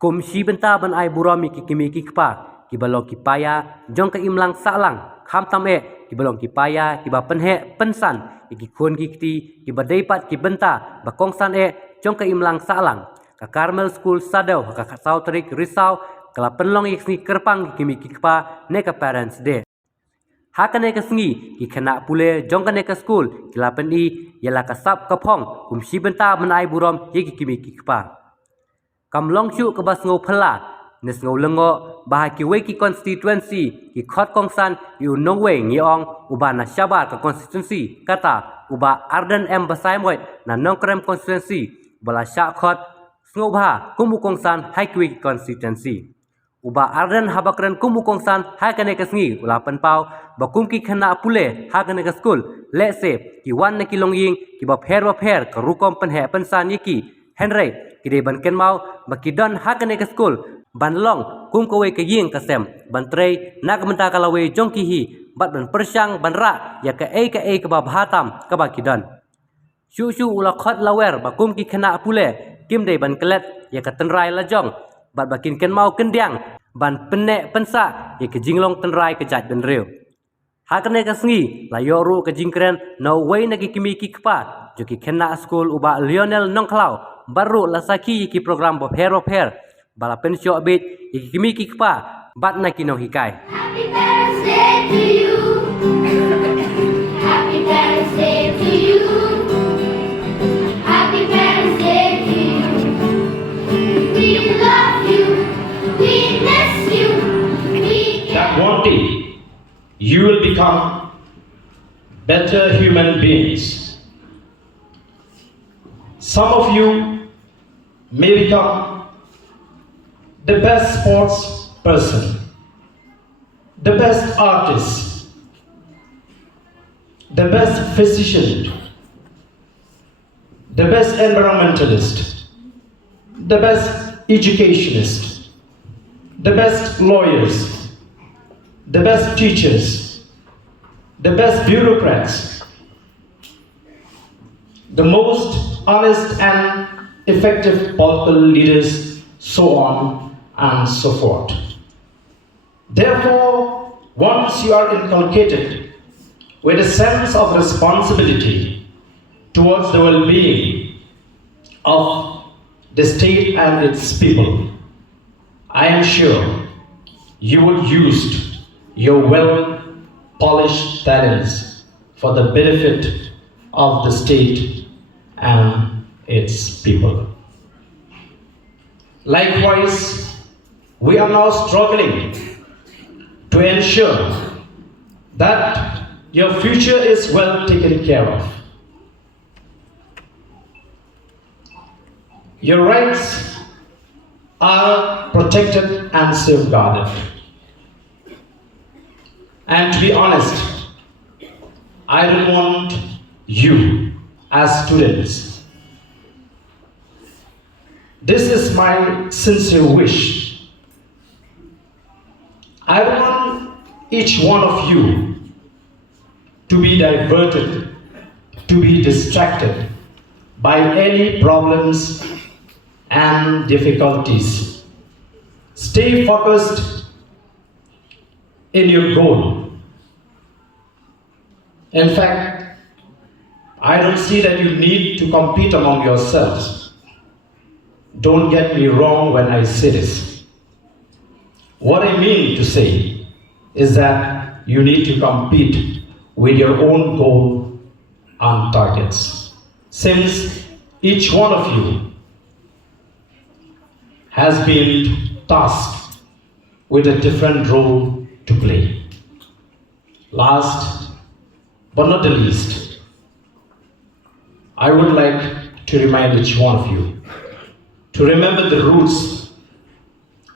Kum si benta ban ai buram ki kimi ki kpa ki balong ki paya jong ka imlang salang kham tam ki balong ki paya ki ba penhe pensan ki khon ki kti ki ba deipat ki benta ba kongsan jong ka imlang salang ka Carmel School Sadau ka Sautrik Risau kala penlong sni kerpang ki kimi ki kpa ne ka Parents Day hakane ka sngi ki khana pule jong ka ne ka school kila pen yala ka sap ka phong kum si benta ban ai buram ki kimi ki kpa kam long chu ka bas ngau phala nes ngau lengo bah ki we ki constituency ki khot kongsan yu nong we ngiong uba na shabar ka constituency kata uba arden basai moi na nong krem constituency bala sha khot ngau bha kumu kongsan hai ki constituency uba arden habakren kumu kongsan hai kane ka sngi ula pan pau ba kum ki khana pule ha kane ka school le se ki wan na ki long ying ki ba pher ka rukom pen he pen san ki henry kide ban ken mau bakidon hakane ka school ban long kum ko we ka ying ka sem ban trei nak menta kala we jong ki hi bat ban pyrshang ban ra ya ka ka ba bhatam ka ba kidon shu ula khot lawer ba kum ki khana pule kim dei ban klet ya ka tanrai lajong bat bakin ken mau kendiang ban penne pensa ya ka jinglong tanrai ka jat ben reu hakane ka sngi la yoru ka jingkren no way na ki kimi ki kpa jo ki khana school uba Lionel nongklau baru lasaki ki program bopher bala pensio abit ki kimi ki kpa bat na kino hikai Happy Parents Day to you. Happy Parents Day to you. Happy Parents Day to you. We love you. We miss you. That one day you will become better human beings. Some of you may become the best sports person, the best artist, the best physician, the best environmentalist, the best educationist, the best lawyers, the best teachers, the best bureaucrats, the most honest and effective political leaders, so on and so forth. Therefore, once you are inculcated with a sense of responsibility towards the well-being of the state and its people, I am sure you would use your well-polished talents for the benefit of the state and its people. Likewise, we are now struggling to ensure that your future is well taken care of. Your rights are protected and safeguarded. And to be honest, I don't want you as students. This is my sincere wish. I want each one of you to be diverted, to be distracted by any problems and difficulties. Stay focused in your goal. In fact, I don't see that you need to compete among yourselves. Don't get me wrong when I say this. What I mean to say is that you need to compete with your own goal and targets. Since each one of you has been tasked with a different role to play. Last but not the least, I would like to remind each one of you to remember the roots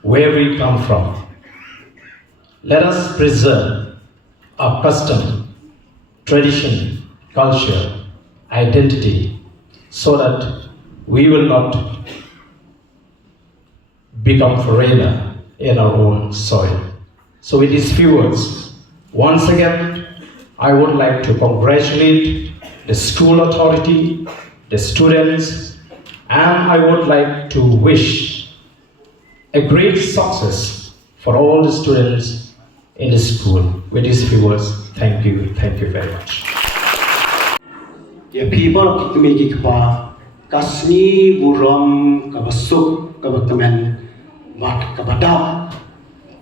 where we come from. Let us preserve our custom, tradition, culture, identity, so that we will not become foreigner in our own soil. So with these few words, once again, I would like to congratulate the school authority, the students, and I would like to wish a great success for all the students in the school. With these few words, thank you very much. The people ki kami ki kapa kasni buram kabasuk kabatamen wat kabadap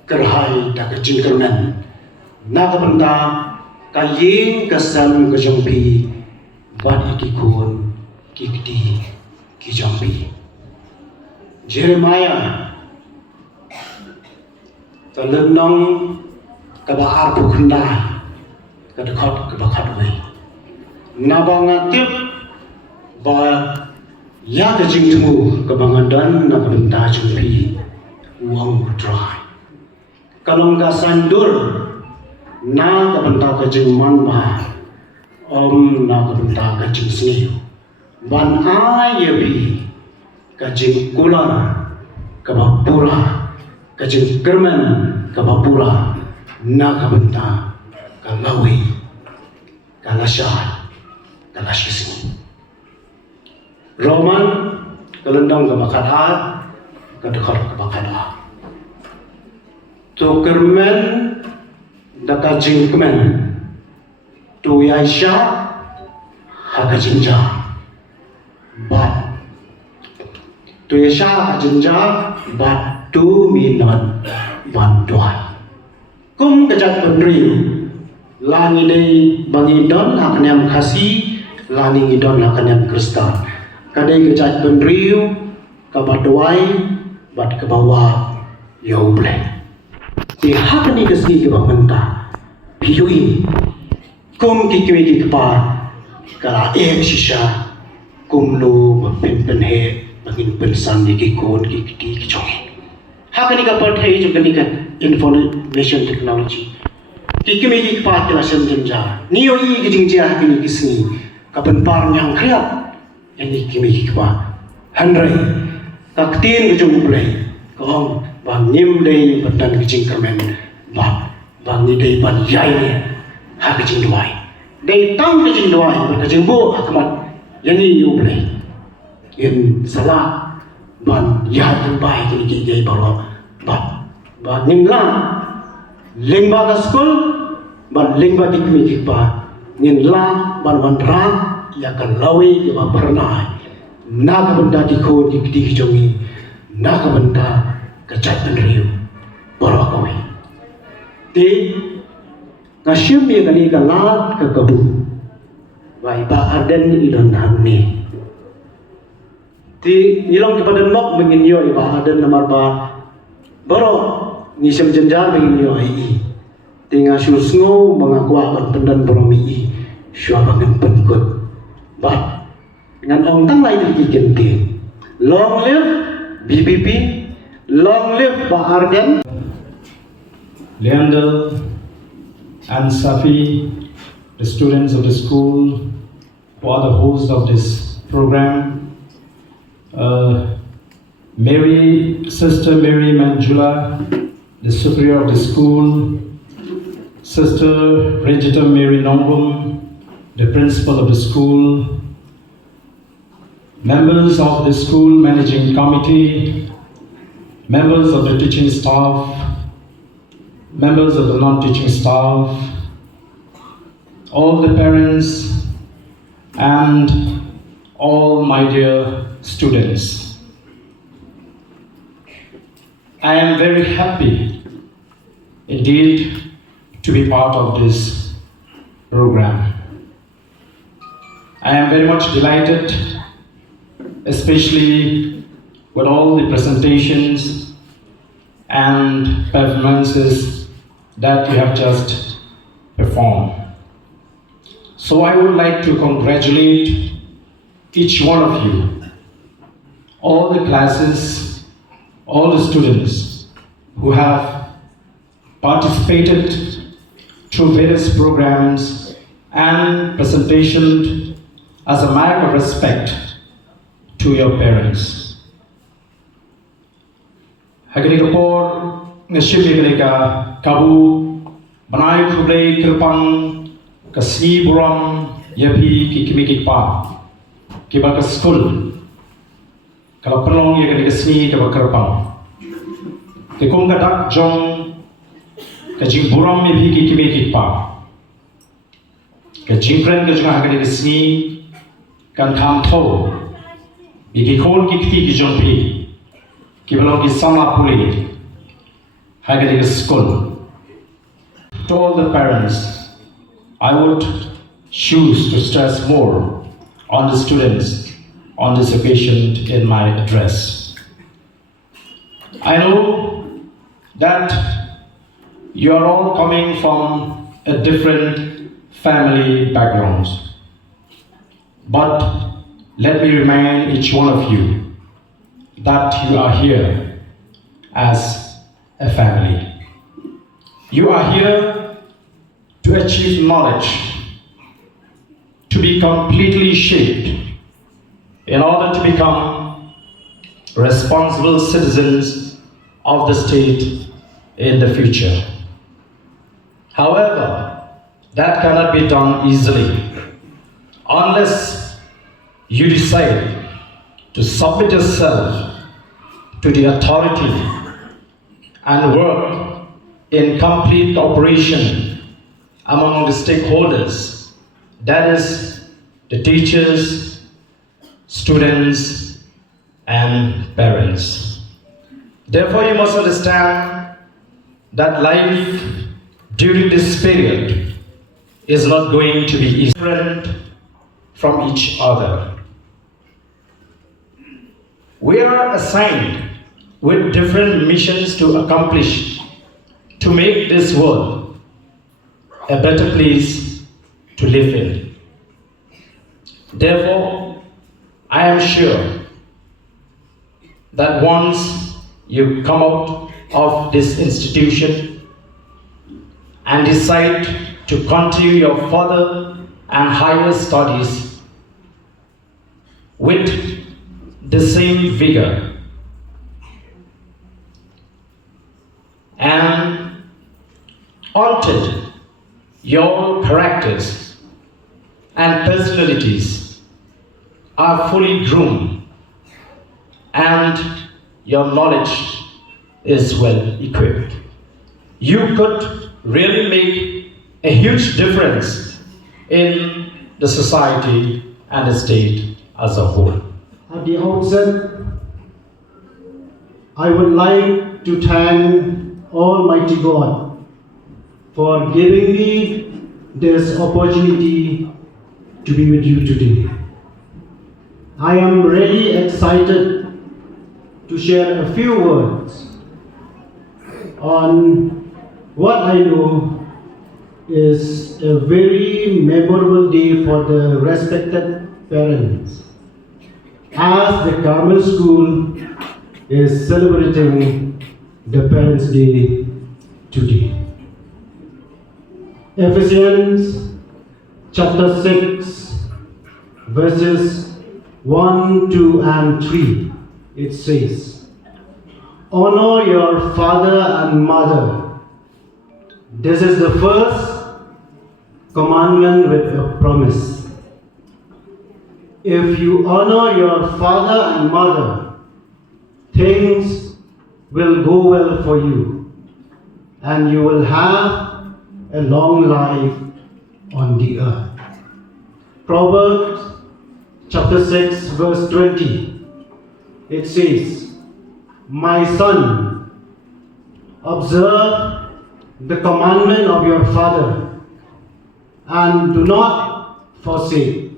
kerhai da kecil kermen na kabanda kayin kasam kajampi wat ikikun kikti kijampi Jeremiah talennong kabaar bukhna kadakhat kabakhat wei nabangatip ba ya ka jingtmu kabangandan na kabenta jumpi uang dry kalong ka sandur na kabenta ka jingman ba na kabenta ka jingsni ban ayabi ka jingkular kabapura ka jingkerman kabapura na kabenta ka lawi kalasyahan kalasisni Roman kalendang kabakada kadekar kabakada tu kermen daka jingkemen tu yaisha haga jinja bat tu yaisha haga jinja bat tu minan bantuan kum kejat bendri lani dei bangi don akan yang kasih lani ngidon akan yang kristal kadai kejat bendriu kabadwai bat ke bawah yoble di hak ni kesni ke bawah piyui kum kikwi kikpa kala shisha kum lu mapin he bangin pensan di kikon kikti kichongi hak ni ka pathai jo kani kan information technology kikwi kikpa kala semjenja niyo i kijingja kini kisni kapan par yang kriap ini kimi kikpa handrai kaktin kejung play kong bang nim dei batan kejing kermen bang ni dei ban yai ni ha kejing duai dei tang kejing duai kejing bu akmat yani yu play in salah ban ya tu bai kini ki dei baro ban nim la lingba ka school ban lingba dikmi kikpa ngin la ban ra ya kan lawi ya pernah na benda diko di jongi na benda kecap penriu barakawi ti ngasyum ya kani kalat ke kebu wa iba aden idon hamni ti nilong kepada mok menginyo iba aden nomor ba baro ngisem jenjar menginyo ai ti ngasyul sngo mengakwa pendan boromi syua bangen penkut but dengan orang tang lain lagi genting long live BBP long live Bahargan Leander and Safi, the students of the school who are the hosts of this program, Sister Mary Manjula, the superior of the school, Sister Regita Mary Nongum, the principal of the school, members of the school managing committee, members of the teaching staff, members of the non-teaching staff, all the parents, and all my dear students. I am very happy indeed to be part of this program. I am very much delighted, especially with all the presentations and performances that you have just performed. So I would like to congratulate each one of you, all the classes, all the students who have participated through various programs and presentations as a mark of respect to your parents. Hagani kapor ngashimi galika kabu banai kublai kirpang kasni buram yapi kikimi kikpa kiba ka school kalau perlong ya galika kasni kiba kirpang ke kong ka dak jong ka jing buram me bhi ki me ki pa ka jing pren ka jong ha ka ni sni kan tham tho bi ki khon ki ki jong pi ki balong ki sama puli ha ka ni school. To all the parents, I would choose to stress more on the students on this occasion in my address. I know that you are all coming from a different family backgrounds, but let me remind each one of you that you are here as a family. You are here to achieve knowledge, to be completely shaped in order to become responsible citizens of the state in the future. However, that cannot be done easily unless you decide to submit yourself to the authority and work in complete cooperation among the stakeholders, that is, the teachers, students, and parents. Therefore, you must understand that life during this period is not going to be different from each other. We are assigned with different missions to accomplish to make this world a better place to live in. Therefore, I am sure that once you come out of this institution and decide to continue your further and higher studies with the same vigor and until your characters and personalities are fully groomed and your knowledge is well equipped, you could really make a huge difference in the society and the state as a whole. At the outset, I would like to thank Almighty God for giving me this opportunity to be with you today. I am really excited to share a few words on what I know is a very memorable day for the respected parents, as the Carmel School is celebrating the Parents' Day today. Ephesians chapter 6 verses 1, 2 and 3, it says, "Honor your father and mother. This is the first commandment with a promise. If you honor your father and mother, things will go well for you, and you will have a long life on the earth." Proverbs chapter 6 verse 20, it says, "My son, observe the commandment of your father, and do not forsake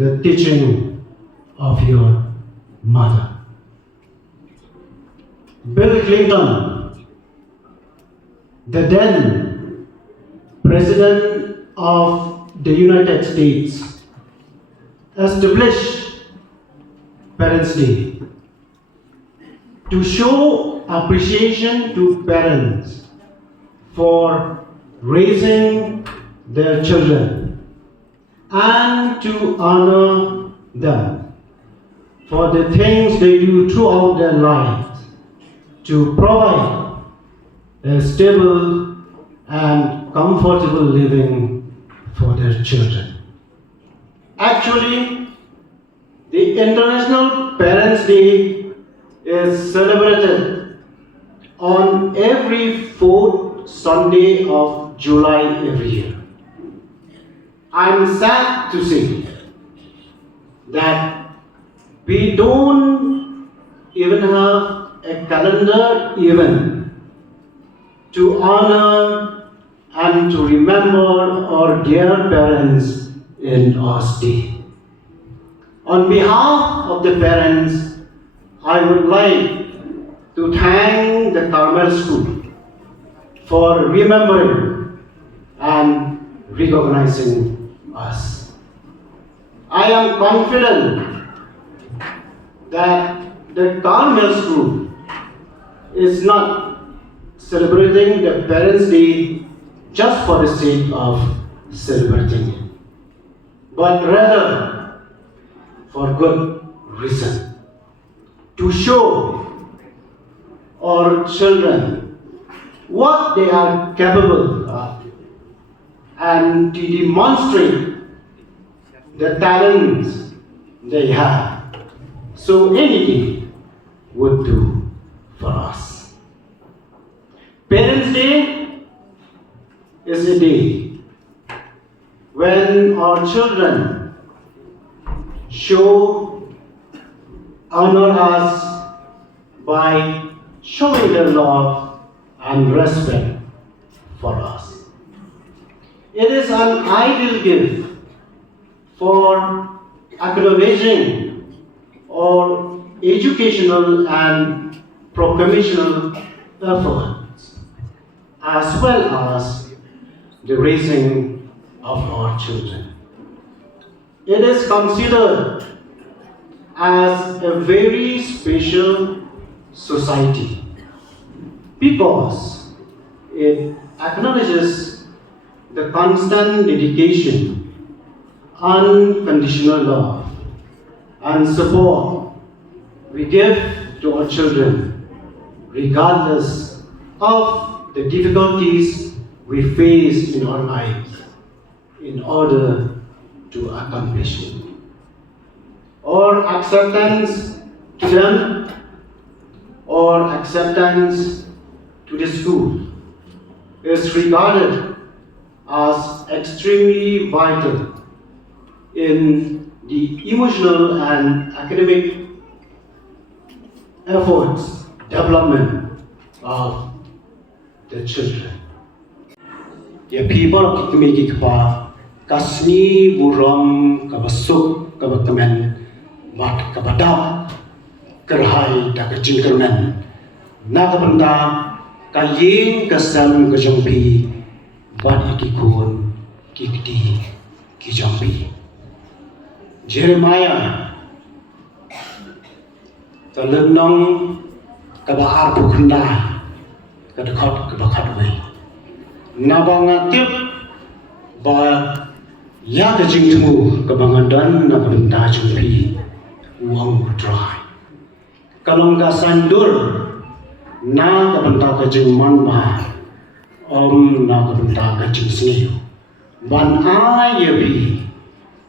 the teaching of your mother." Bill Clinton, the then President of the United States, established Parents' Day to show appreciation to parents for raising their children and to honor them for the things they do throughout their lives to provide a stable and comfortable living for their children. Actually, the International Parents' Day is celebrated on every fourth Sunday of July every year. I'm sad to say that we don't even have a calendar event to honor and to remember our dear parents in our state. On behalf of the parents, I would like to thank the Carmel School for remembering and recognizing us. I am confident that the Carmel School is not celebrating the Parents' Day just for the sake of celebrating it, but rather for good reason, to show our children what they are capable of and to demonstrate the talents they have. So anything would do for us. Parents' Day is a day when our children honor us by showing their love and respect for us. It is an ideal gift for acknowledging our educational and proclamational efforts, as well as the raising of our children. It is considered as a very special society because it acknowledges the constant dedication, unconditional love, and support we give to our children, regardless of the difficulties we face in our lives, in order to accomplish it. Or acceptance to them, or acceptance to the school is regarded as extremely vital in the emotional and academic efforts, development of the children. The people of Kikimikikpa, Kasni Buram Kabasuk Kabakamen, Mat Kabadap, Kerhai Dakajinkermen, Nakabanda, Kayin Kasam Kajampi, Bat Ikikun, Kikti, Kijampi. Jeremiah, Kalunong Kabahar Pukunda, Kadakot Kabakadway. Nabangatip ba Yakajingmu Kabangadan Nakabanda Jumpi, Wang Dry. Kalongga Sandur, Nakabanda Kajingman Ba, Nakabanda Kajingsni. Ban Ayabi,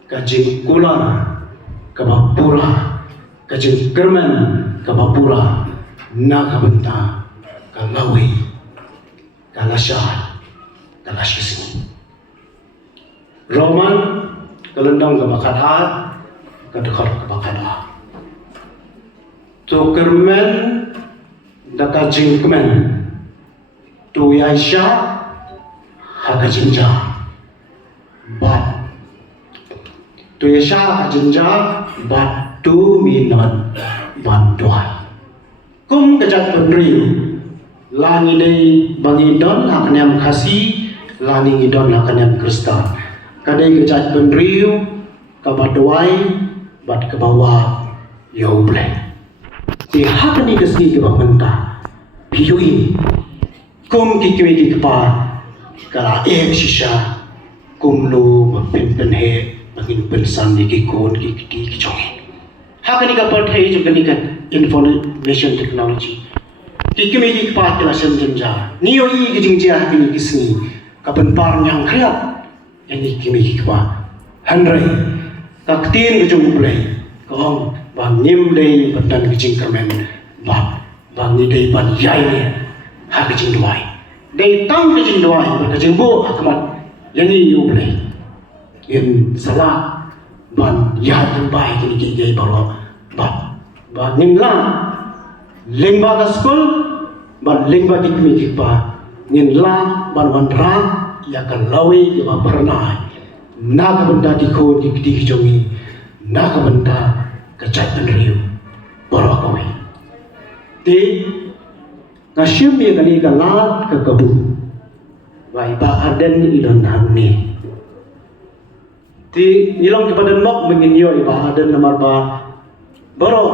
Kajing Kular, Kabapura, Kajing Kerman, Kabapura, Nakabanda, Kalawi, Kalashat, Kalashisi. Roman, Kalendang Kabakada, Kadakot Kabakada. To Kerman, Dakajing Kerman, to Yaisha, Hakajinja. But to Yasha Hajinja, but to me not Bantuan. Kum Kajak Pendriu, Lani Day Bangidon Hakanyam Kasi, Lani Gidon Hakanyam Kristal. Kadai Kajak Pendriu, Kabatuai, but Kabawa Yoble. Si Hakani Kasi Kabamenta, Piui, Kum Kikimi Kikpa, Kala Shisha. Kumlo penhe bangin pensan ni kikon kikti kichongi. Hakani ka part hai jo kani ka information technology. Kikimi kikpa kelasan jenja. Niyo I kijingja hakini kisni kapan par nyang kriap yani kikimi kikpa. Handrai kaktin kejung play. Kong bang nim day patan kijing kermen bang ni day ban yai ni ha kejing duai dai tang kejing duai kejing bu akmat yang ni you boleh in salah ban ya tempai kini kini baru ban nimla lingba da school ban lingba di kami kipa nimla ban wanra ya kan lawi ya ban pernah nak benda di ko di jongi nak benda kecai penriu baru kau ti nasyum yang kali kalat ke kabu wai ba aden ilan hamni ti nilong kepada mok menginyo iba aden nomor ba baru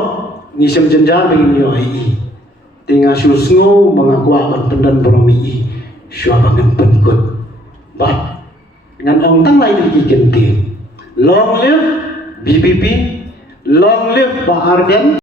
ngisem jenjar menginyo ai ti ngasul sngo mengakwa ban pendan boromi syua bangen penkut ba ngan ong tang lai di genti long live BPP long live ba arden